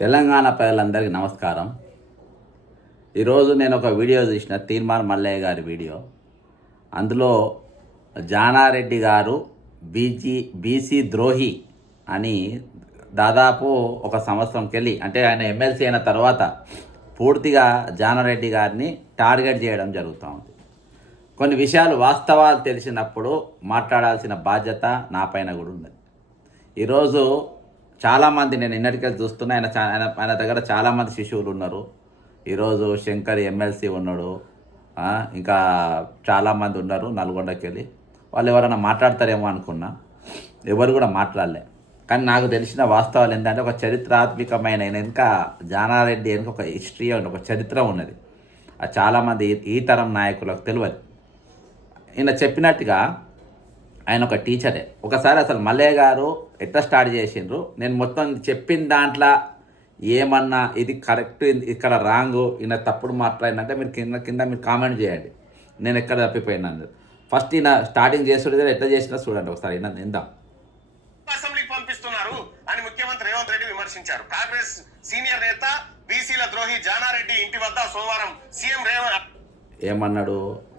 తెలంగాణ ప్రజలందరికీ నమస్కారం. ఈరోజు నేను ఒక వీడియో చూసిన తీర్మాన్ మల్లయ్య గారి వీడియో. అందులో జానారెడ్డి గారు బీసీ ద్రోహి అని దాదాపు ఒక సంవత్సరంకి వెళ్ళి, అంటే ఆయన ఎమ్మెల్సీ అయిన తర్వాత పూర్తిగా జానారెడ్డి గారిని టార్గెట్ చేయడం జరుగుతూ ఉంది. కొన్ని విషయాలు వాస్తవాలు తెలిసినప్పుడు మాట్లాడాల్సిన బాధ్యత నా పైన కూడా ఉంది. ఈరోజు చాలామంది, నేను ఇన్నటికెళ్ళి చూస్తున్నా, ఆయన దగ్గర చాలామంది శిశువులు ఉన్నారు. ఈరోజు శంకర్ ఎమ్మెల్సీ ఉన్నాడు, ఇంకా చాలామంది ఉన్నారు నల్గొండకి వెళ్ళి. వాళ్ళు ఎవరైనా మాట్లాడతారేమో అనుకున్నా, ఎవరు కూడా మాట్లాడలే. కానీ నాకు తెలిసిన వాస్తవాలు ఏంటంటే, ఒక చరిత్రాత్మకమైన వెనుక జానారెడ్డి వెనుక ఒక హిస్టరీ, ఒక చరిత్ర ఉన్నది. అది చాలామంది ఈ తరం నాయకులకు తెలియదు. ఈయన చెప్పినట్టుగా ఆయన ఒక టీచరే. ఒకసారి అసలు మల్లయ్య గారు ఎట్లా స్టార్ట్ చేసిండ్రు, నేను మొత్తం చెప్పిన దాంట్లో ఏమన్నా ఇది కరెక్ట్, ఇక్కడ రాంగు, ఈయన తప్పుడు మాట్లాడినంటే మీరు కింద మీరు కామెంట్ చేయండి, నేను ఎక్కడ తప్పిపోయినా. ఫస్ట్ ఈయన స్టార్టింగ్ చేస్తుండే ఎట్లా చేసినా చూడండి ఒకసారి. ఈయన ఇందాం. అసెంబ్లీకి పంపిస్తున్నారు అని ముఖ్యమంత్రి రేవంత్ రెడ్డి విమర్శించారు. కాంగ్రెస్ సీనియర్ నేత బీసీల ద్రోహి జానారెడ్డి ఇంటి వద్ద సోమవారం సీఎం రేవంత్ ఏమన్నాడు?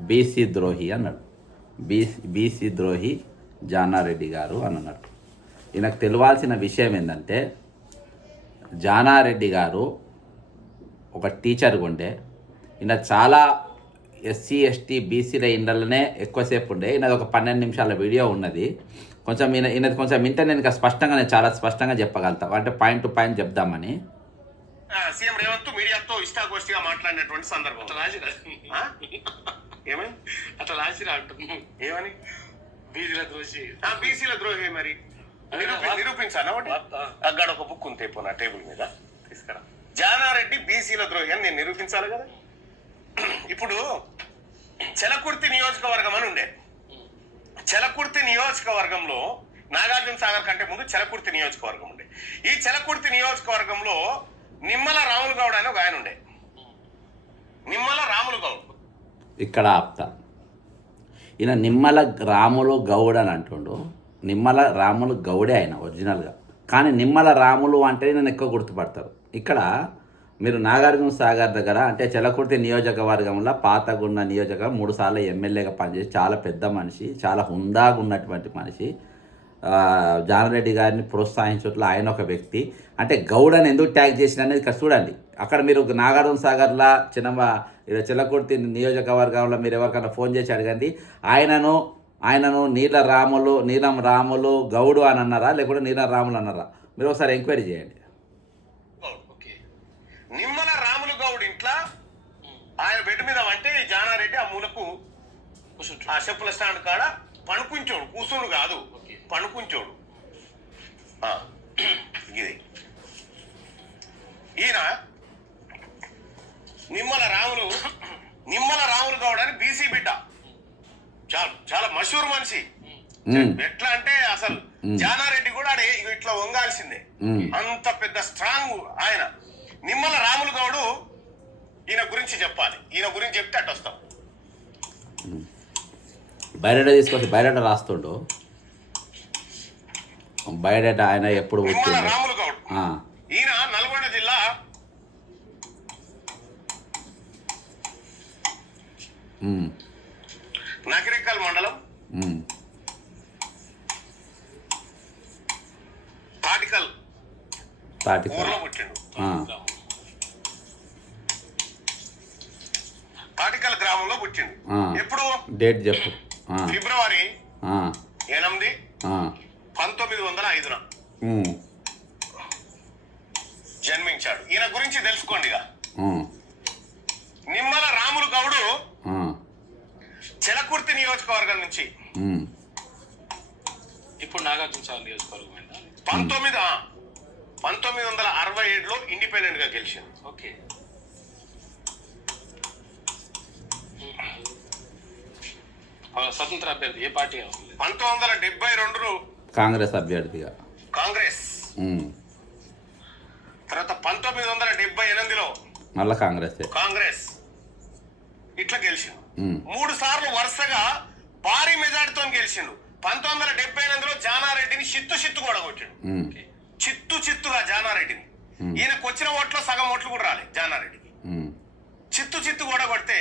బీసీ ద్రోహి అన్నాడు. బీసీ ద్రోహి జానారెడ్డి గారు అని అన్నట్టు. ఈయనకు తెలియాల్సిన విషయం ఏంటంటే, జానారెడ్డి గారు ఒక టీచర్గా ఉండే, ఈయన చాలా ఎస్సీ ఎస్టీ బీసీల ఇండ్లనే ఎక్కువసేపు ఉండే. ఈయనది ఒక 12 నిమిషాల వీడియో ఉన్నది. కొంచెం ఈయనది కొంచెం వింటే నేను ఇంకా స్పష్టంగా, నేను చాలా స్పష్టంగా చెప్పగలుగుతాను, అంటే పాయింట్ టు పాయింట్ చెప్దామని. సీఎం రేవంత్ మీడియాతో ఇష్టాగోష్ఠిగా మాట్లాడినటువంటి సందర్భం. ఏమని అట్లా రాసిరా అంటున్నాను. ఏమని? బీసీల ద్రోహి మరి నిరూపించాను. అక్కడ ఒక బుక్ ఉంది నా టేబుల్ మీద, తీసుకురా. జానారెడ్డి బీసీల ద్రోహి అని నేను నిరూపించాలి కదా. ఇప్పుడు చెలకుర్తి నియోజకవర్గం అని ఉండే. చెలకుర్తి నియోజకవర్గంలో నాగార్జున సాగర్ కంటే ముందు చెలకుర్తి నియోజకవర్గం ఉండే. ఈ చెలకుర్తి నియోజకవర్గంలో నిమ్మల రాములు గౌడ్ అని ఒక ఆయన ఉండే. నిమ్మల రాములు గౌడ్. ఇక్కడ ఆప్తా. ఈయన నిమ్మల రాములు గౌడ్ అని అంటుండు. నిమ్మల రాములు గౌడే ఆయన ఒరిజినల్గా, కానీ నిమ్మల రాములు అంటే నేను ఎక్కువ గుర్తుపడతారు. ఇక్కడ మీరు నాగార్జున సాగర్ దగ్గర, అంటే చెలకుర్తి నియోజకవర్గంలో పాతగున్న నియోజకవర్గం 3 సార్లు ఎమ్మెల్యేగా పనిచేసి చాలా పెద్ద మనిషి, చాలా హుందాగా ఉన్నటువంటి మనిషి. జానారెడ్డి గారిని ప్రోత్సహించట్లో ఆయన ఒక వ్యక్తి. అంటే గౌడ్ అని ఎందుకు ట్యాగ్ చేసిన అనేది ఇక్కడ చూడండి. అక్కడ మీరు నాగార్జున సాగర్లో చెలకుర్తి నియోజకవర్గంలో మీరు ఎవరికైనా ఫోన్ చేసి అడగండి, ఆయనను నీలం రాములు గౌడు అని అన్నారా, లేకుంటే నీలం రాములు అన్నారా, మీరు ఒకసారి ఎంక్వైరీ చేయండి. నిమ్మల రాములు గౌడ్ ఇంట్లో ఆయన బెడ్ మీద అంటే జానారెడ్డి ఆ మూలకు ఆ చెప్పుల స్టాండ్ కాడ పణుకుంచోడు, కూసుడు కాదు, పణుకుంచోడు. ఇది ఈయన నిమ్మల రాములు గౌడ్ అని బీసీ బిడ్డ, చాలా మషూర్ మనిషి. ఎట్లా అంటే అసలు జానారెడ్డి కూడా ఇట్లా వంగాల్సిందే, అంత పెద్ద స్ట్రాంగ్ ఆయన. నిమ్మల రాములు గౌడు ఈయన గురించి చెప్పాలి. ఈయన గురించి చెప్తే అటు వస్తాం. బయోడేటా తీసుకొచ్చి బయోడేటా రాస్తుండు. బయోడేటా ఆయన ఎప్పుడు నిమ్మల రాములు గౌడ్. ఈయన నల్గొండ జిల్లా నకిరేకల్ మండలం తాటికల్ ఊర్లో పుట్టిండు. తాటికల్ గ్రామంలో పుట్టిండు. ఎప్పుడు? డేట్ చెప్పు. ఫిబ్రవరి 8, 1905 జన్మించాడు. ఈయన గురించి తెలుసుకోండి. ఇక నిమ్మల రాములు గౌడు చెలకుర్తి నియోజకవర్గం నుంచి ఇప్పుడు నాగార్జున సాగర్ నియోజకవర్గం 1967లో ఇండిపెండెంట్ గా గెలిచింది. ఓకే. స్వతంత్ర అభ్యర్థి ఏ పార్టీ? 1972 కాంగ్రెస్ అభ్యర్థిగా. కాంగ్రెస్. తర్వాత 1978లో మళ్ళా కాంగ్రెస్ ఇట్లా గెలిచిండు. 3 సార్లు వరుసగా భారీ మెజార్టీతో గెలిచిండు. 1978లో జానారెడ్డిని చిత్తు కూడా కొట్టిండు. చిత్తుగా జానారెడ్డిని. ఈయనకు వచ్చిన ఓట్లో సగం ఓట్లు కూడా రాలేదు జానారెడ్డికి. ఉమ్. చిత్తు కూడా కొడితే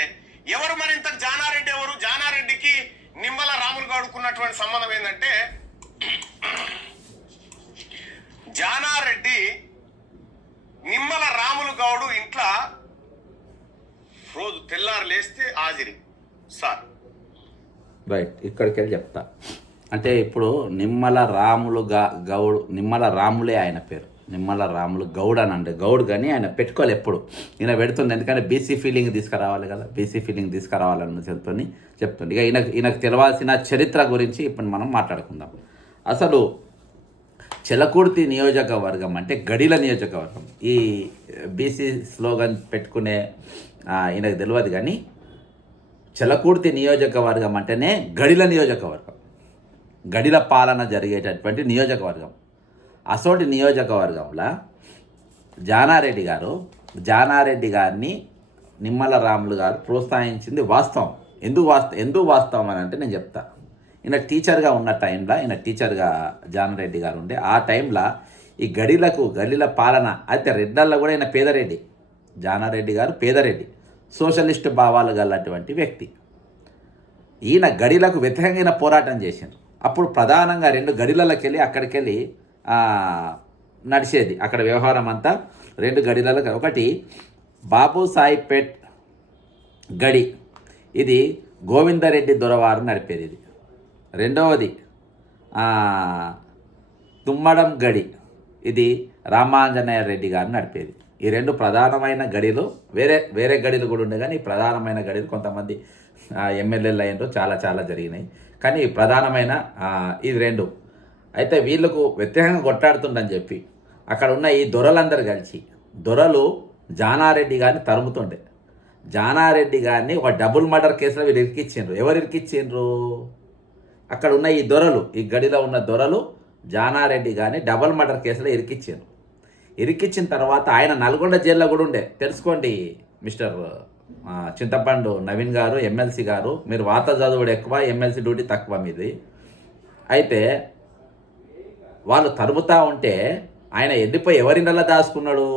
ఎవరు మరింత జానారెడ్డి ఎవరు? జానారెడ్డికి నిమ్మల రాములు గౌడ్కున్నటువంటి సంబంధం ఏంటంటే, జానారెడ్డి నిమ్మల రాములు గౌడు ఇంట్లో రోజు తెల్లారు లేస్తే హాజరి సార్. రైట్, ఇక్కడికి వెళ్ళి చెప్తా. అంటే ఇప్పుడు నిమ్మల రాములు నిమ్మల రాములే ఆయన పేరు, నిమ్మల రాములు గౌడ్ అని అంటే గౌడ్ కానీ ఆయన పెట్టుకోవాలి ఎప్పుడు. ఈయన పెడుతుంది ఎందుకంటే బీసీ ఫీలింగ్ తీసుకురావాలి కదా, బీసీ ఫీలింగ్ తీసుకురావాలని చెప్తుంది. ఇక ఈయనకు తెలవాల్సిన చరిత్ర గురించి ఇప్పుడు మనం మాట్లాడుకుందాం. అసలు చెలకుర్తి నియోజకవర్గం అంటే గడిల నియోజకవర్గం. ఈ బీసీ స్లోగన్ పెట్టుకునే ఈయనకు తెలియదు కానీ చెలకుర్తి నియోజకవర్గం అంటేనే గడిల నియోజకవర్గం, గడిల పాలన జరిగేటటువంటి నియోజకవర్గం. అసోటి నియోజకవర్గంలో జానారెడ్డి గారిని నిమ్మల రాములు గారు ప్రోత్సహించింది వాస్తవం. ఎందుకు వాస్తవం అని అంటే నేను చెప్తా. ఈయన టీచర్గా ఉన్న టైంలో, ఈయన టీచర్గా జానారెడ్డి గారు ఉండే ఆ టైంలో ఈ గడిల పాలన అయితే రెడ్డల్లో కూడా ఈయన పేదరెడ్డి, జానారెడ్డి గారు పేదరెడ్డి, సోషలిస్టు భావాలు గలటువంటి వ్యక్తి. ఈయన గడిలకు వ్యతిరేకంగా పోరాటం చేశారు. అప్పుడు ప్రధానంగా 2 గడిలకి వెళ్ళి అక్కడికి వెళ్ళి నడిచేది. అక్కడ వ్యవహారం అంతా 2 గడిలలో, ఒకటి బాబు సాయిపేట్ గడి, ఇది గోవిందరెడ్డి దొరవారు నడిపేది. ఇది రెండవది తుమ్మడం గడి, ఇది రామాంజనేయ రెడ్డి గారు నడిపేది. ఈ 2 ప్రధానమైన గడిలు. వేరే గడిలు కూడా ఉండే కానీ ఈ ప్రధానమైన గడిలు కొంతమంది ఎమ్మెల్యేలు అయినరు, చాలా జరిగినాయి. కానీ ప్రధానమైన ఇది 2. అయితే వీళ్ళకు వ్యతిరేకంగా కొట్టాడుతుండని చెప్పి అక్కడ ఉన్న ఈ దొరలందరూ కలిసి దొరలు జానారెడ్డి గారిని తరుముతుండే. జానారెడ్డి గారిని ఒక డబుల్ మర్డర్ కేసులో వీళ్ళు ఇరికిచ్చిండ్రు. ఎవరు ఇరికిచ్చిండ్రు? అక్కడ ఉన్న ఈ దొరలు, ఈ గడిలో ఉన్న దొరలు జానారెడ్డి గారిని డబుల్ మర్డర్ కేసులో ఇరికిచ్చిండ్రు. ఇరికిచ్చిన తర్వాత ఆయన నల్గొండ జైల్లో కూడా ఉండే. తెలుసుకోండి మిస్టర్ చింతపండు నవీన్ గారు, ఎమ్మెల్సీ గారు, మీరు వార్త చదువుడు ఎక్కువ, ఎమ్మెల్సీ డ్యూటీ తక్కువ మీది. అయితే వాళ్ళు తరుముతా ఉంటే ఆయన ఎదిపోయి ఎవరిండల్లా దాచుకున్నాడు?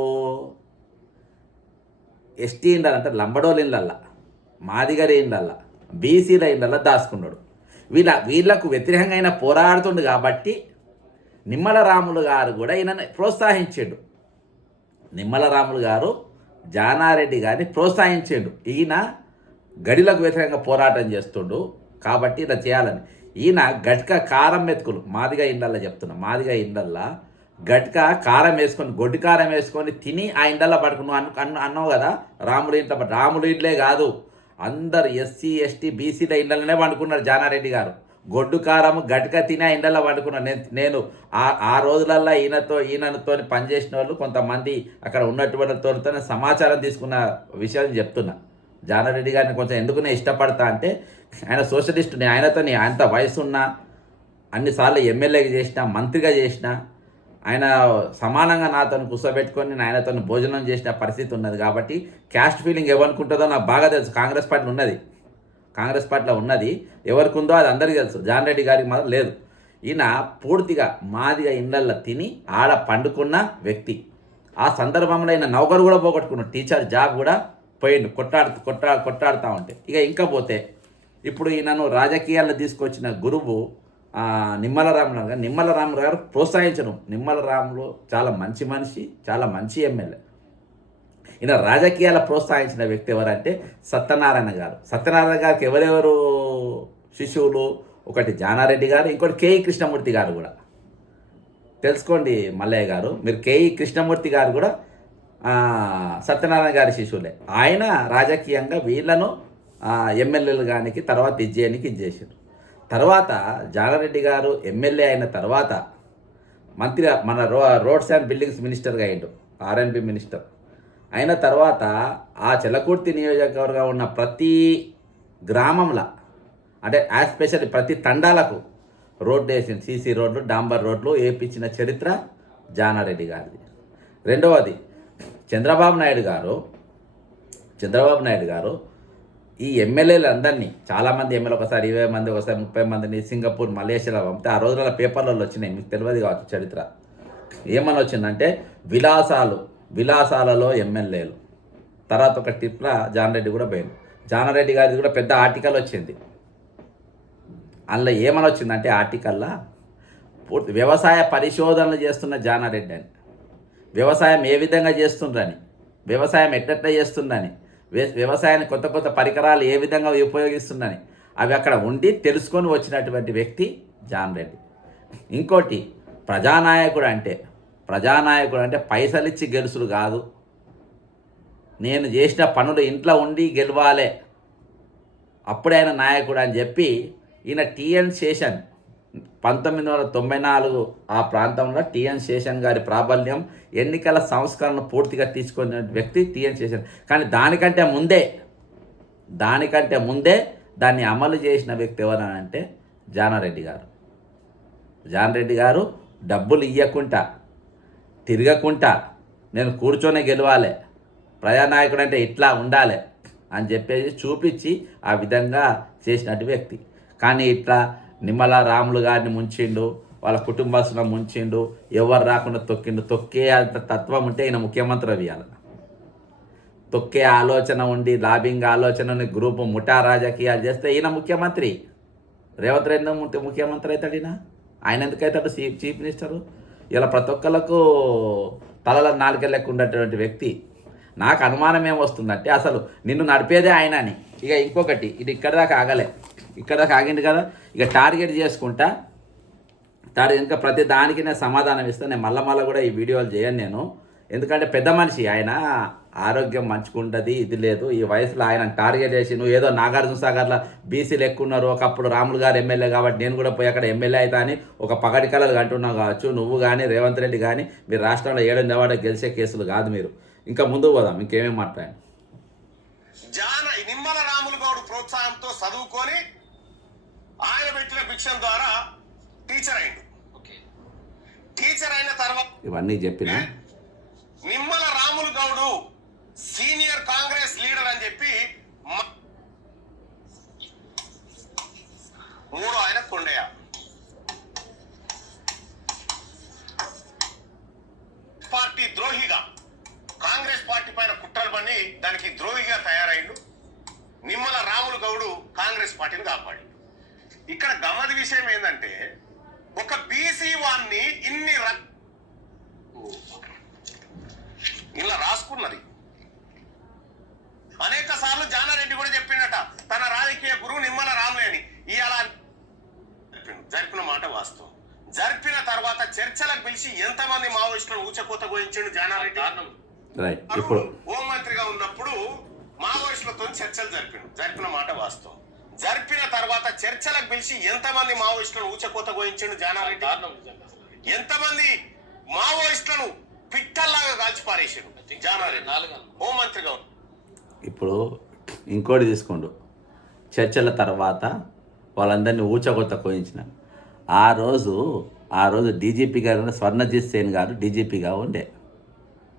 ఎస్టీ ఇండల్ అంటే లంబడోళ్ళ ఇళ్ళల్లా, మాదిగరి ఇళ్ళల్లా, బీసీల ఇళ్ళల్లా దాచుకున్నాడు. వీళ్ళకు వ్యతిరేకంగా ఆయన పోరాడుతుండు కాబట్టి నిమ్మల రాములు గారు కూడా ఈయనని ప్రోత్సహించాడు. నిమ్మల రాములు గారు జానారెడ్డి గారిని ప్రోత్సహించాడు. ఈయన గడిలకు వ్యతిరేకంగా పోరాటం చేస్తుండు కాబట్టి ఇలా చేయాలని. ఈయన గట్క కారం మెతుకులు, మాదిగా ఇండల్లా చెప్తున్నా, మాదిగా ఇండల్లా గట్క కారం వేసుకొని, గొడ్డు కారం వేసుకొని తిని ఆ ఇండల్లా పడుకున్నావు అన్నావు కదా. రాముడు ఇంట్లే కాదు, అందరు ఎస్సీ ఎస్టీ బీసీల ఇండ్లలోనే పండుకున్నారు జానారెడ్డి గారు. గొడ్డు కారము గట్క తిని ఆ ఇండ్లలో పండుకున్నాను. నేను ఆ రోజులల్లో ఈయనతో పనిచేసిన వాళ్ళు కొంతమంది అక్కడ ఉన్నటువంటి సమాచారం తీసుకున్న విషయాన్ని చెప్తున్నా. జానారెడ్డి గారిని కొంచెం ఎందుకు నేను ఇష్టపడతా అంటే ఆయన సోషలిస్టు. నేను ఆయనతో వయసున్నా, అన్నిసార్లు ఎమ్మెల్యేగా చేసిన, మంత్రిగా చేసిన, ఆయన సమానంగా నాతో కూర్చోబెట్టుకొని నేను ఆయనతో భోజనం చేసిన పరిస్థితి ఉన్నది. కాబట్టి క్యాస్ట్ ఫీలింగ్ ఏమనుకుంటుందో నాకు బాగా తెలుసు. కాంగ్రెస్ పార్టీలో ఉన్నది ఎవరికి ఉందో అది అందరికీ తెలుసు. జానారెడ్డి గారికి మాత్రం లేదు. ఈయన పూర్తిగా మాదిగా ఇండ్లల్లో తిని ఆడ పండుకున్న వ్యక్తి. ఆ సందర్భంలో ఈయన నౌకరు కూడా పోగొట్టుకున్నాడు, టీచర్ జాబ్ కూడా పోయిండు కొట్టాడుతూ ఉంటే. ఇంకా పోతే ఇప్పుడు ఈయనను రాజకీయాల్లో తీసుకొచ్చిన గురువు నిమ్మల రాములు గారు ప్రోత్సహించడం. నిమ్మల రాములు చాలా మంచి మనిషి, చాలా మంచి ఎమ్మెల్యే. ఈయన రాజకీయాల ప్రోత్సహించిన వ్యక్తి ఎవరంటే సత్యనారాయణ గారికి ఎవరెవరు శిష్యువులు? ఒకటి జానారెడ్డి గారు, ఇంకోటి కేఈ కృష్ణమూర్తి గారు కూడా. తెలుసుకోండి మల్లయ్య గారు, మీరు కేఈ కృష్ణమూర్తి గారు కూడా సత్యనారాయణ గారి శిష్యులే. ఆయన రాజకీయంగా వీళ్ళను ఎమ్మెల్యేలు గానికి తర్వాత ఇది చేశారు. తర్వాత జానారెడ్డి గారు ఎమ్మెల్యే అయిన తర్వాత మంత్రి, మన రోడ్స్ అండ్ బిల్డింగ్స్ మినిస్టర్గా అయ్యిండు, ఆర్ఎన్బి మినిస్టర్ అయిన తర్వాత ఆ చెలకుర్తి నియోజకవర్గం ఉన్న ప్రతి గ్రామంలో, అంటే ఎస్పెషల్లీ ప్రతి తండాలకు రోడ్డు వేసింది. సీసీ రోడ్లు, డాంబర్ రోడ్లు వేయించిన చరిత్ర జానారెడ్డి గారిది. రెండవది చంద్రబాబు నాయుడు గారు ఈ ఎమ్మెల్యేలు అందరినీ, చాలామంది ఎమ్మెల్యే ఒకసారి 20 మంది, ఒకసారి 30 మందిని సింగపూర్, మలేషియాలో పంపితే ఆ రోజులలో పేపర్లలో వచ్చినాయి, మీకు తెలియదు కావచ్చు చరిత్ర. ఏమని వచ్చిందంటే విలాసాలు, విలాసాలలో ఎమ్మెల్యేలు. తర్వాత ఒక టిప్లా జానారెడ్డి కూడా పోయింది. జానారెడ్డి గారిది కూడా పెద్ద ఆర్టికల్ వచ్చింది. అందులో ఏమని వచ్చిందంటే ఆర్టికల్లా పూర్తి వ్యవసాయ పరిశోధనలు చేస్తున్న జానారెడ్డి అని, వ్యవసాయం ఏ విధంగా చేస్తుండ్రని, వ్యవసాయం ఎట్లెట్లా చేస్తుందని, వ్యవసాయాన్ని కొత్త కొత్త పరికరాలు ఏ విధంగా ఉపయోగిస్తుందని అవి అక్కడ ఉండి తెలుసుకొని వచ్చినటువంటి వ్యక్తి జానారెడ్డి. ఇంకోటి ప్రజానాయకుడు అంటే పైసలు ఇచ్చి గెలుసుడు కాదు, నేను చేసిన పనులు ఇంట్లో ఉండి గెలవాలే అప్పుడే ఆయన నాయకుడు అని చెప్పి ఈయన టిఎన్ శేషన్ 1994 ఆ ప్రాంతంలో టిఎన్ శేషన్ గారి ప్రాబల్యం ఎన్నికల సంస్కరణ పూర్తిగా తీసుకున్న వ్యక్తి టిఎన్ శేషన్. కానీ దానికంటే ముందే దాన్ని అమలు చేసిన వ్యక్తి ఎవరనంటే జానారెడ్డి గారు. జానారెడ్డి గారు డబ్బులు ఇవ్వకుండా తిరగకుండా నేను కూర్చొని గెలవాలి, ప్రజానాయకుడు అంటే ఇట్లా ఉండాలి అని చెప్పేసి చూపించి ఆ విధంగా చేసినట్టు వ్యక్తి. కానీ ఇట్లా నిమ్మల రాములు గారిని ముంచిండు, వాళ్ళ కుటుంబస్తులను ముంచిండు, ఎవరు రాకుండా తొక్కిండు. తొక్కే అంత తత్వం ఉంటే ఈయన ముఖ్యమంత్రి అవ్వాలి. తొక్కే ఆలోచన ఉండి లాబింగ్ ఆలోచన ఉండి గ్రూపు ముఠా రాజకీయాలు చేస్తే ఈయన ముఖ్యమంత్రి. రేవంత్ రెడ్డి ముఖ్యమంత్రి అవుతాడు. ఆయన ఎందుకు అవుతాడు చీఫ్ మినిస్టరు? ఇలా ప్రతి ఒక్కళ్ళకు తలల నాలుక లెక్క ఉన్నటువంటి వ్యక్తి. నాకు అనుమానం ఏమొస్తుందంటే అసలు నిన్ను నడిపేదే ఆయన అని. ఇక ఇంకొకటి, ఇది ఇక్కడ దాకా ఆగింది కదా, ఇక టార్గెట్ చేసుకుంటా ఇంకా ప్రతి దానికి నేను సమాధానం ఇస్తాను. నేను మళ్ళీ కూడా ఈ వీడియోలు చేయను నేను, ఎందుకంటే పెద్ద మనిషి ఆయన, ఆరోగ్యం మంచుకుంటుంది, ఇది లేదు. ఈ వయసులో ఆయన టార్గెట్ చేసి నువ్వు ఏదో నాగార్జున సాగర్లో బీసీలు ఎక్కున్నారు, ఒకప్పుడు రాములు గారు ఎమ్మెల్యే కాబట్టి నేను కూడా పోయి అక్కడ ఎమ్మెల్యే అవుతా అని ఒక పగటి కళలు అంటున్నావు కావచ్చు. నువ్వు కానీ రేవంత్ రెడ్డి కానీ మీరు రాష్ట్రంలో 7 నిలబడ గెలిచే కేసులు కాదు మీరు. ఇంకా ముందుకు పోదాం, ఇంకేమేమి మాట్లాడండి. నిమ్మల రాములు గౌడ్ ప్రోత్సాహంతో చదువుకొని ఆయన పెట్టిన భిక్షం ద్వారా టీచర్ అయిండు. టీచర్ అయిన తర్వాత ఇవన్నీ చెప్పిన నిమ్మల రాములు గౌడు సీనియర్ కాంగ్రెస్ లీడర్ అని చెప్పి 3 ఆయన కొండయ్య పార్టీ ద్రోహిగా, కాంగ్రెస్ పార్టీ పైన కుట్రలు పని దానికి ద్రోహిగా తయారైండు. నిమ్మల రాములు గౌడు కాంగ్రెస్ పార్టీని కాపాడి. ఇక్కడ గమ్మది విషయం ఏంటంటే ఒక బీసీ వాన్ని ఇలా రాసుకున్నది. అనేక సార్లు జానారెడ్డి కూడా చెప్పిండట తన రాజకీయ గురువు నిమ్మల రాములే అని. ఇవాళ జరిపిన మాట వాస్తవం. జరిపిన తర్వాత చర్చలకు పిలిచి ఎంతమంది మావోయిస్టులను ఊచకోత గోయించాడు జానారెడ్డి. హోంమంత్రిగా ఉన్నప్పుడు మావోయిస్టులతో చర్చలు జరిపిన మాట వాస్తవం. జరిపిన తర్వాత చర్చలకు పిలిచి ఎంతమంది మావోయిస్టులను ఊచకోత గోయించాడు జానారెడ్డి. ఎంతమంది మావోయిస్టులను పిట్టల్లాగా కాల్చి పారేసాడు జానారెడ్డి హోంమంత్రిగా. ఇప్పుడు ఇంకోటి తీసుకోండు, చర్చల తర్వాత వాళ్ళందరినీ ఊచకొత్త కోయించిన ఆ రోజు డీజీపీ గారు స్వర్ణజిత్ సేన్ గారు డీజీపీగా ఉండే,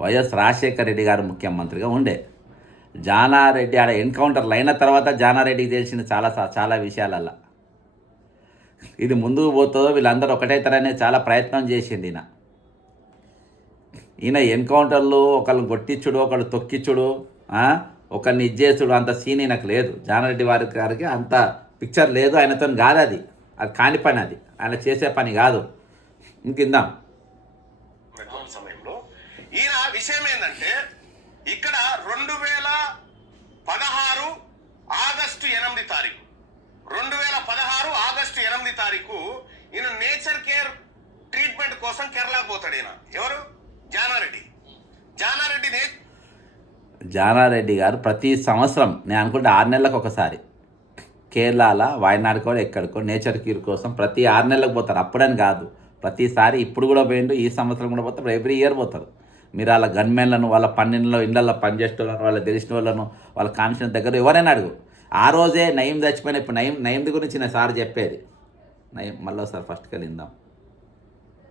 వైఎస్ రాజశేఖర రెడ్డి గారు ముఖ్యమంత్రిగా ఉండే. జానారెడ్డి ఆడ ఎన్కౌంటర్లు అయిన తర్వాత జానారెడ్డికి తెలిసిన చాలా విషయాలల్లా ఇది ముందుకు పోతుందో వీళ్ళందరూ ఒకటైతారనే చాలా ప్రయత్నం చేసింది ఈయన ఎన్కౌంటర్లు ఒకళ్ళని కొట్టించుడు, ఒకళ్ళు తొక్కిచ్చుడు, ఒకరిని ఇచ్చేసుడు అంత సీన్ ఈయనకు లేదు. జానారెడ్డి గారికి అంత పిక్చర్ లేదు, ఆయనతో కాదు, అది కాని పని, అది ఆయన చేసే పని కాదు. ఇంకిందాం సమయంలో ఈయన విషయం ఏంటంటే ఇక్కడ 2016 ఆగస్టు 8 తారీఖు 2016 ఆగస్టు 8 తారీఖు ఈయన నేచర్ కేర్ ట్రీట్మెంట్ కోసం కేరళకు పోతాడు. ఈయన ఎవరు? జానారెడ్డి గారు ప్రతి సంవత్సరం నేను అనుకుంటే 6 నెలలకు ఒకసారి కేరళ వాయనాడుకో ఎక్కడికో నేచర్ క్యూర్ కోసం ప్రతి 6 నెలలకు పోతారు. అప్పుడని కాదు, ప్రతిసారి. ఇప్పుడు కూడా పోయిండు, ఈ సంవత్సరం కూడా పోతారు, ఎవ్రీ ఇయర్ పోతారు. మీరు వాళ్ళ గన్మెన్లను, వాళ్ళ పన్నెండులో ఇళ్లలో పనిచేసే వాళ్ళను, వాళ్ళ తెలిసిన వాళ్ళను, వాళ్ళ కాన్స్టిట్యూషన్ దగ్గర ఎవరైనా అడుగు. ఆ రోజే నయం చచ్చిపోయిన, ఇప్పుడు నయంది గురించి నేను సార్ చెప్పేది. నయం మళ్ళీ సార్ ఫస్ట్కి వెళ్దాం.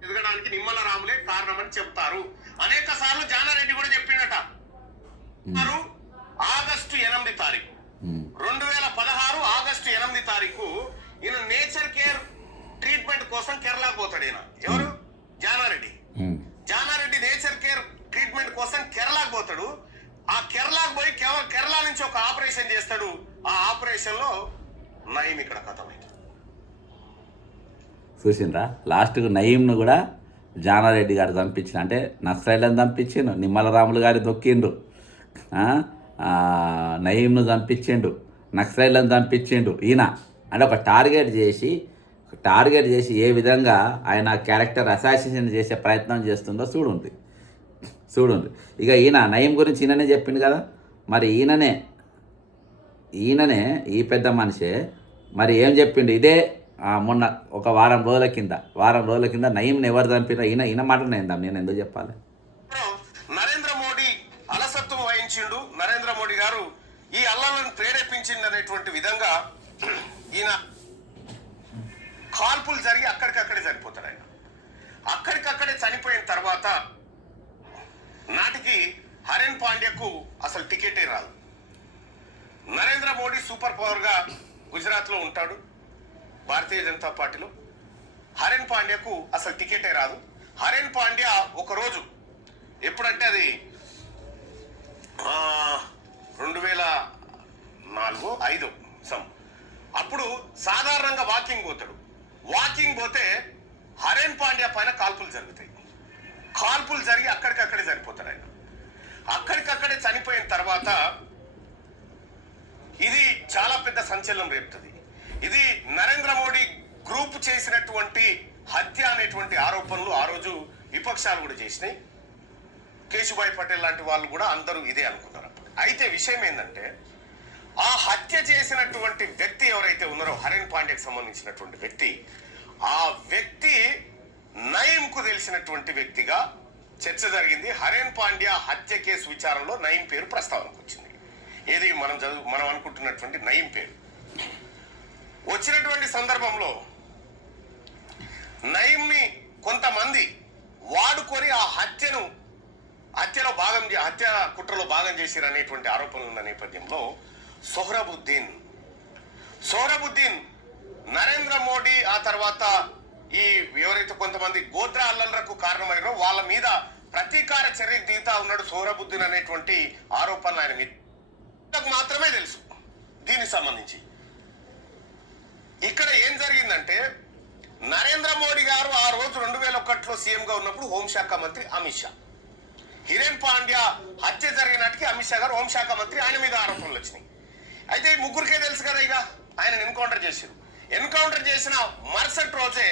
ఎదగడానికి నిమ్మల రాములే కారణమని చెప్తారు. అనేక సార్లు జానారెడ్డి కూడా చెప్పిండట. ఆగస్టు 8 తారీఖు 2016 ఆగస్టు 8 తారీఖు ఈయన నేచర్ కేర్ ట్రీట్మెంట్ కోసం కేరళకు పోతాడు. ఈయన ఎవరు? Janareddy nature care treatment treatment కోసం కేరళకు పోతాడు. ఆ కేరళకు పోయి కేరళ నుంచి ఒక ఆపరేషన్ చేస్తాడు. ఆ ఆపరేషన్ లో నయీం ఇక్కడ కథమైంది. చూసిండ్రా, లాస్ట్కు నయీంను కూడా జానారెడ్డి గారు చంపించిన, అంటే నక్సలైట్లను చంపించిండు, నిమ్మల రాములు గారి దొక్కిండు, నయీంను చంపించిండు, నక్సలైట్లను చంపించిండు. ఈయన అంటే ఒక టార్గెట్ చేసి ఏ విధంగా ఆయన క్యారెక్టర్ అసాసినేషన్ చేసే ప్రయత్నం చేస్తుందో చూడండి. ఇక ఈయన నయీం గురించి ఈయననే చెప్పిండు కదా, మరి ఈయననే ఈ పెద్ద మనిషే మరి ఏం చెప్పిండు. ఇదే మొన్న ఒక వారం రోజుల కింద నయీంని ఎవరు చంపినా ఈయన మాటనే నేను ఎందుకు చెప్పాలి. నరేంద్ర మోడీ అలసత్వం వహించిండు, నరేంద్ర మోడీ గారు ఈ అల్లలను ప్రేరేపించిండు అనేటువంటి విధంగా ఈయన కాల్పులు జరిగి అక్కడికక్కడే చనిపోతాడు. ఆయన అక్కడికక్కడే చనిపోయిన తర్వాత నాటికి హరేన్ పాండ్యకు అసలు టికెటే రాదు. నరేంద్ర మోడీ సూపర్ పవర్ గా గుజరాత్ లో ఉంటాడు భారతీయ జనతా పార్టీలో. హరేన్ పాండ్యకు అసలు టికెటే రాదు. హరేన్ పాండ్య ఒక రోజు ఎప్పుడంటే అది 2004-05 అప్పుడు సాధారణంగా వాకింగ్ పోతే హరేన్ పాండ్య పైన కాల్పులు జరుగుతాయి. కాల్పులు జరిగి అక్కడికక్కడే చనిపోతాడు. ఆయన అక్కడికక్కడే చనిపోయిన తర్వాత ఇది చాలా పెద్ద సంచలనం రేపుతుంది. ఇది నరేంద్ర మోడీ గ్రూప్ చేసినటువంటి హత్య అనేటువంటి ఆరోపణలు ఆ రోజు విపక్షాలు కూడా చేసినాయి. కేశుభాయ్ పటేల్ లాంటి వాళ్ళు కూడా అందరూ ఇదే అనుకున్నారు. అయితే విషయం ఏంటంటే ఆ హత్య చేసినటువంటి వ్యక్తి ఎవరైతే ఉన్నారో హరేన్ పాండ్యకు సంబంధించినటువంటి వ్యక్తి, ఆ వ్యక్తి నయీంకు తెలిసినటువంటి వ్యక్తిగా చర్చ జరిగింది. హరేన్ పాండ్య హత్య కేసు విచారణలో నయీం పేరు ప్రస్తావనకు వచ్చింది. ఏది మనం అనుకుంటున్నటువంటి నయీం పేరు వచ్చినటువంటి సందర్భంలో నయీంని కొంతమంది వాడుకొని ఆ హత్య కుట్రలో భాగం చేసిరు అనేటువంటి ఆరోపణలు ఉన్న నేపథ్యంలో సోహ్రబుద్దీన్ నరేంద్ర మోడీ ఆ తర్వాత ఈ ఎవరైతే కొంతమంది గోత్ర అల్లర్లకు కారణమైనో వాళ్ళ మీద ప్రతీకార చర్యకు దిగుతా ఉన్నాడు సోహ్రబుద్దీన్ అనేటువంటి ఆరోపణలు ఆయన మీద మాత్రమే తెలుసు. దీనికి సంబంధించి ఇక్కడ ఏం జరిగిందంటే నరేంద్ర మోడీ గారు ఆ రోజు 2001లో సీఎంగా ఉన్నప్పుడు హోంశాఖ మంత్రి అమిత్ షా, హిరేన్ పాండ్య హత్య జరిగినట్టుకి అమిత్ షా గారు హోంశాఖ మంత్రి, ఆయన మీద ఆరోపణలు వచ్చినాయి. అయితే ఈ ముగ్గురికే తెలుసు కదా, ఇక ఆయన ఎన్కౌంటర్ చేసిన మరుసటి రోజే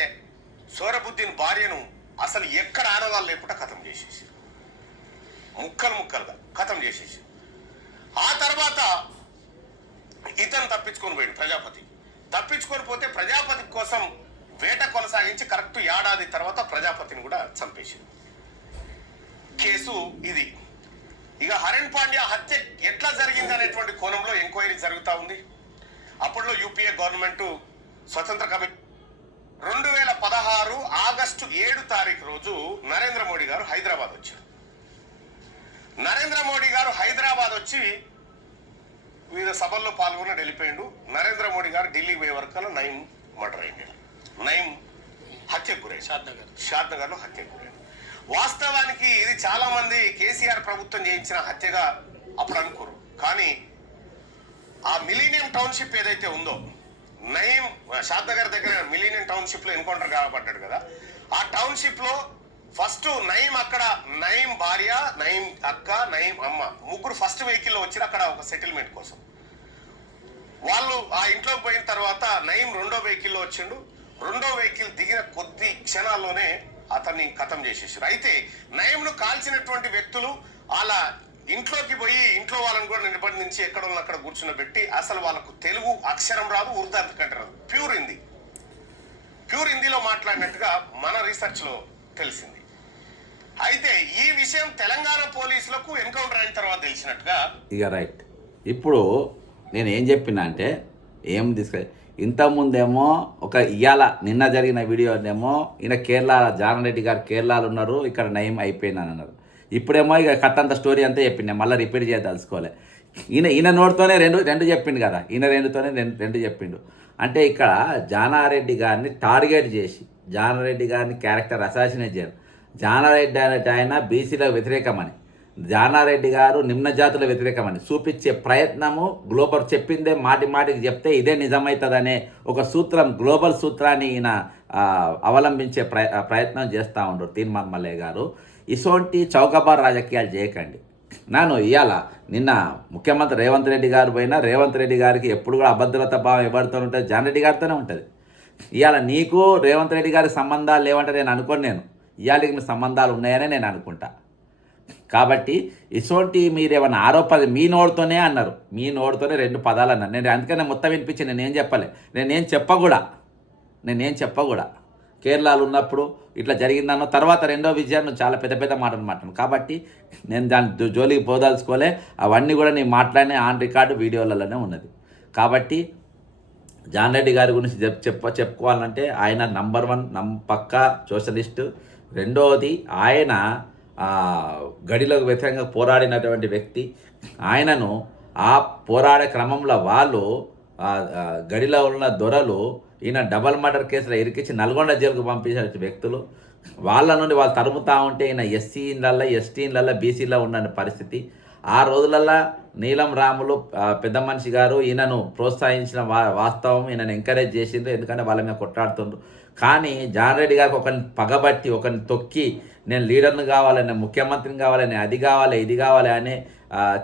సోహ్రబుద్దీన్ భార్యను అసలు ఎక్కడ ఆనవాళ్ళు లేకుండా ఖతం చేసేసి ముక్కలుగా ఖతం చేసేసి ఆ తర్వాత ఇతను తప్పించుకొని పోయాడు. తప్పించుకొని పోతే ప్రజాపతి కోసం వేట కొనసాగించి కరెక్ట్ ఏడాది తర్వాత ప్రజాపతిని కూడా చంపేసింది. కేసు ఇది. ఇక హరేన్ పాండ్య హత్య ఎట్లా జరిగింది అనేటువంటి కోణంలో ఎంక్వైరీ జరుగుతూ ఉంది. అప్పట్లో యూపీఏ గవర్నమెంట్ స్వతంత్ర కమిటీ 2016 ఆగస్టు 7 రోజు నరేంద్ర మోడీ గారు హైదరాబాద్ వచ్చారు. నరేంద్ర మోడీ గారు హైదరాబాద్ వచ్చి వివిధ సభల్లో పాల్గొని వెళ్ళిపోయిండు. నరేంద్ర మోడీ గారు ఢిల్లీకి పోయే వరకు నయీం మర్డర్ అయింది. నయీం హత్యకు గురైంది, షాద్నగర్ లో హత్యకు గురైంది. వాస్తవానికి ఇది చాలా మంది కేసీఆర్ ప్రభుత్వం చేయించిన హత్యగా అప్పుడు అనుకోరు. కానీ ఆ మిలీనియం టౌన్షిప్ ఏదైతే ఉందో, నయీం షాద్నగర్ దగ్గర మిలీనియం టౌన్షిప్ లో ఎన్కౌంటర్ కాబడ్డాడు కదా, ఆ టౌన్షిప్ లో ఫస్ట్ నయీం అక్కడ, నయీం భార్య, నయీం అక్క, నయీం అమ్మ ముగ్గురు ఫస్ట్ వెహికల్లో వచ్చి అక్కడ ఒక సెటిల్మెంట్ కోసం వాళ్ళు ఆ ఇంట్లోకి పోయిన తర్వాత నయీం రెండో వెహికల్లో వచ్చిండు. రెండో వెహికల్ దిగిన కొద్ది క్షణాల్లోనే అతన్ని ఖతం చేసేసారు. అయితే నయీంను కాల్చినటువంటి వ్యక్తులు అలా ఇంట్లోకి పోయి ఇంట్లో వాళ్ళని కూడా నిర్బంధించి ఎక్కడ అక్కడ కూర్చున్నబెట్టి అసలు వాళ్ళకు తెలుగు అక్షరం రాదు, ఉర్దూ అంతకంటే రాదు, ప్యూర్ హిందీలో మాట్లాడినట్టుగా మన రీసెర్చ్ లో తెలిసింది. అయితే ఈ విషయం తెలంగాణ పోలీసులకు ఎన్కౌంటర్ అయిన తర్వాత తెలిసినట్టుగా ఇక రైట్. ఇప్పుడు నేను ఏం చెప్పినా అంటే ఇంతకుముందేమో నిన్న జరిగిన వీడియోనేమో ఈయన జానారెడ్డి గారు కేరళలో ఉన్నారు, ఇక్కడ నయీం అయిపోయిందని అన్నారు. ఇప్పుడేమో ఇక కథంత స్టోరీ అంతా చెప్పింది, మళ్ళీ రిపీట్ చేయదలుచుకోలే. ఈయన నోటితోనే రెండు చెప్పిండు కదా, ఈయన రెండు చెప్పిండు. అంటే ఇక్కడ జానారెడ్డి గారిని టార్గెట్ చేసి జానారెడ్డి గారిని క్యారెక్టర్ అసాసినేట్ చేయరు. జానారెడ్డి అనేది ఆయన బీసీలకు వ్యతిరేకమని, జానారెడ్డి గారు నిమ్న జాతుల వ్యతిరేకమని చూపించే ప్రయత్నము గ్లోబల్ చెప్పిందే మాటి మాటికి చెప్తే ఇదే నిజమవుతుందనే ఒక సూత్రం, గ్లోబల్ సూత్రాన్ని ఈయన అవలంబించే ప్రయత్నం చేస్తూ ఉండరు తీర్మాన్ మల్లయ్య గారు. ఇసోంటి చౌకబార్ రాజకీయాలు చేయకండి. ఇవాళ నిన్న ముఖ్యమంత్రి రేవంత్ రెడ్డి గారు పోయినా రేవంత్ రెడ్డి గారికి ఎప్పుడు కూడా అభద్రత భావం ఎవరితో ఉంటుంది, జాన్ రెడ్డి గారితోనే ఉంటుంది. ఇవాళ నీకు రేవంత్ రెడ్డి గారికి సంబంధాలు లేవంటే నేను అనుకోను. ఇవాళకి మీ సంబంధాలు ఉన్నాయనే నేను అనుకుంటా. కాబట్టి ఇసోంటి మీరు ఏమన్నా ఆరోపణ మీ నోడుతోనే అన్నారు, మీ నోడుతోనే 2 పదాలు అన్నారు. నేను అందుకనే మొత్తం వినిపించి నేనేం చెప్పలే, నేనేం చెప్పకూడా. కేరళలో ఉన్నప్పుడు ఇట్లా జరిగిందన్న తర్వాత రెండో విజయాన్ని చాలా పెద్ద పెద్ద మాటలు మాట్లాను. కాబట్టి నేను దాని జోలికి పోదలుచుకోలే. అవన్నీ కూడా నేను మాట్లాడిన ఆన్ రికార్డు వీడియోలలోనే ఉన్నది. కాబట్టి జాన్ రెడ్డి గారి గురించి చెప్పుకోవాలంటే ఆయన నంబర్ 1 పక్కా సోషలిస్టు. రెండవది ఆయన గడిలకు వ్యతిరేకంగా పోరాడినటువంటి వ్యక్తి. ఆయనను ఆ పోరాడే క్రమంలో వాళ్ళు గడిలో ఉన్న దొరలు ఈయన డబల్ మర్డర్ కేసులో ఇరికించి నల్గొండ జైలుకు పంపించిన వ్యక్తులు. వాళ్ళ నుండి వాళ్ళు తరుముతూ ఉంటే ఈయన ఎస్సీలలో, ఎస్టీలలో, బీసీలో ఉన్న పరిస్థితి. ఆ రోజులల్లో నీలం రాములు పెద్ద మనిషి గారు ఈయనను ప్రోత్సహించిన వాస్తవం, ఈయనను ఎంకరేజ్ చేసిండ్రు. ఎందుకంటే వాళ్ళ మీద కొట్లాడుతుండ్రు. కానీ జాన్ రెడ్డి గారికి ఒకరిని పగబట్టి, ఒకరిని తొక్కి నేను లీడర్ని కావాలని, ముఖ్యమంత్రిని కావాలని, అది కావాలి ఇది కావాలి అని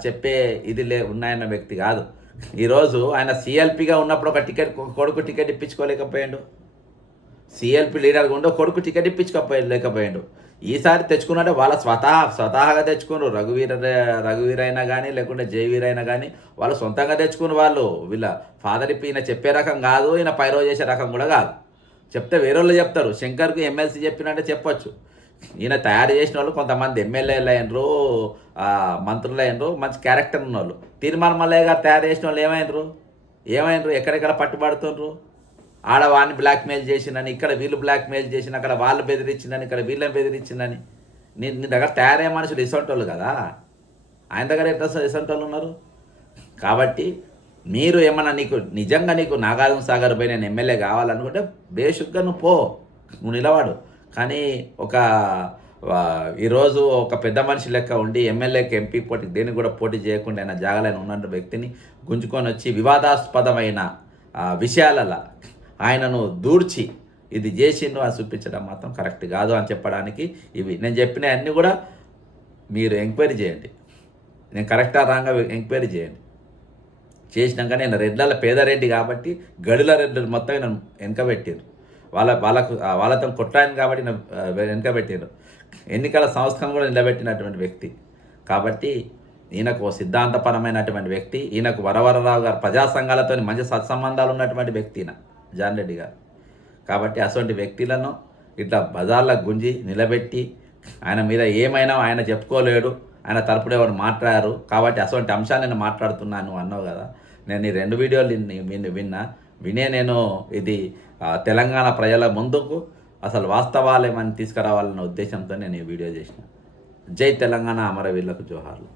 చెప్పే ఇది ఉన్నాయన్న వ్యక్తి కాదు. ఈరోజు ఆయన సిఎల్పిగా ఉన్నప్పుడు ఒక కొడుకు టికెట్ ఇప్పించుకోలేకపోయాడు. సిఎల్పి లీడర్గా ఉండి కొడుకు టికెట్ ఇప్పించుకోలేకపోయాడు. ఈసారి తెచ్చుకున్నట్టే వాళ్ళ స్వతహాగా తెచ్చుకున్నారు. రఘువీర్ అయినా కానీ లేకుంటే జయవీర్ అయినా కానీ వాళ్ళు సొంతంగా తెచ్చుకున్న వాళ్ళు. వీళ్ళ ఫాదర్ ఈయన చెప్పే రకం కాదు, ఈయన పైరో చేసే రకం కూడా కాదు. చెప్తే వేరే వాళ్ళు చెప్తారు. శంకర్కు ఎమ్మెల్సీ చెప్పినట్టే చెప్పొచ్చు. ఈయన తయారు చేసిన వాళ్ళు కొంతమంది ఎమ్మెల్యేలు అయినరు, మంత్రులు అయినరు, మంచి క్యారెక్టర్ ఉన్నవాళ్ళు. తీర్మాన్ మల్లయ్య గారు తయారు చేసిన వాళ్ళు ఏమైనరు? ఎక్కడెక్కడ పట్టుబడుతుండ్రు? ఆడవాడిని బ్లాక్మెయిల్ చేసిందని, ఇక్కడ వీళ్ళు బ్లాక్మెయిల్ చేసిన, అక్కడ వాళ్ళు బెదిరించిందని, ఇక్కడ వీళ్ళని బెదిరించిందని. నీ దగ్గర తయారయ్యే మనుషులు ఇసొంటోళ్ళు కదా. ఆయన దగ్గర ఎట్లా ఇసొంటోళ్ళు ఉన్నారు? కాబట్టి మీరు ఏమన్నా నిజంగా నీకు నాగార్జున సాగర్ పోయి నేను ఎమ్మెల్యే కావాలనుకుంటే బేషుగ్గా నువ్వు నిలవాడు. కానీ ఈరోజు ఒక పెద్ద మనిషి లెక్క ఉండి ఎమ్మెల్యేకి, ఎంపీ పోటీ దేనికి కూడా పోటీ చేయకుండా ఆయన జాగాలని ఉన్న వ్యక్తిని గుంజుకొని వచ్చి వివాదాస్పదమైన విషయాలలో ఆయనను దూర్చి ఇది చేసిండు అని చూపించడం మాత్రం కరెక్ట్ కాదు అని చెప్పడానికి ఇవి నేను చెప్పిన అన్నీ కూడా మీరు ఎంక్వైరీ చేయండి. నేను కరెక్టా రాంగా ఎంక్వైరీ చేయండి. చేసినాక నేను రెడ్ల పేదరెడ్డి కాబట్టి గడుల రెడ్లు మొత్తం నేను వెనకబెట్టారు. వాళ్ళతో కొట్లాడిన కాబట్టి వెనకబెట్టారు. ఎన్నికల సంస్థను కూడా నిలబెట్టినటువంటి వ్యక్తి. కాబట్టి ఈయనకు సిద్ధాంతపరమైనటువంటి వ్యక్తి. ఈయనకు వరవరరావు గారు ప్రజా సంఘాలతో మంచి సత్సంబంధాలు ఉన్నటువంటి వ్యక్తి ఈయన జాన్ రెడ్డి గారు. కాబట్టి అటువంటి వ్యక్తులను ఇట్లా బజార్లకు గుంజి నిలబెట్టి ఆయన మీద ఏమైనా ఆయన చెప్పుకోలేడు, ఆయన తరపున ఎవరు మాట్లాడారు. కాబట్టి అటువంటి అంశాలు నేను మాట్లాడుతున్నాను అన్నావు కదా. నేను ఈ 2 వీడియోలు వినే నేను ఇది తెలంగాణ ప్రజల ముందుకు అసలు వాస్తవాలు ఏమని తీసుకురావాలన్న ఉద్దేశంతో నేను ఈ వీడియో చేసిన. జై తెలంగాణ, అమరవీరులకు జోహార్లు.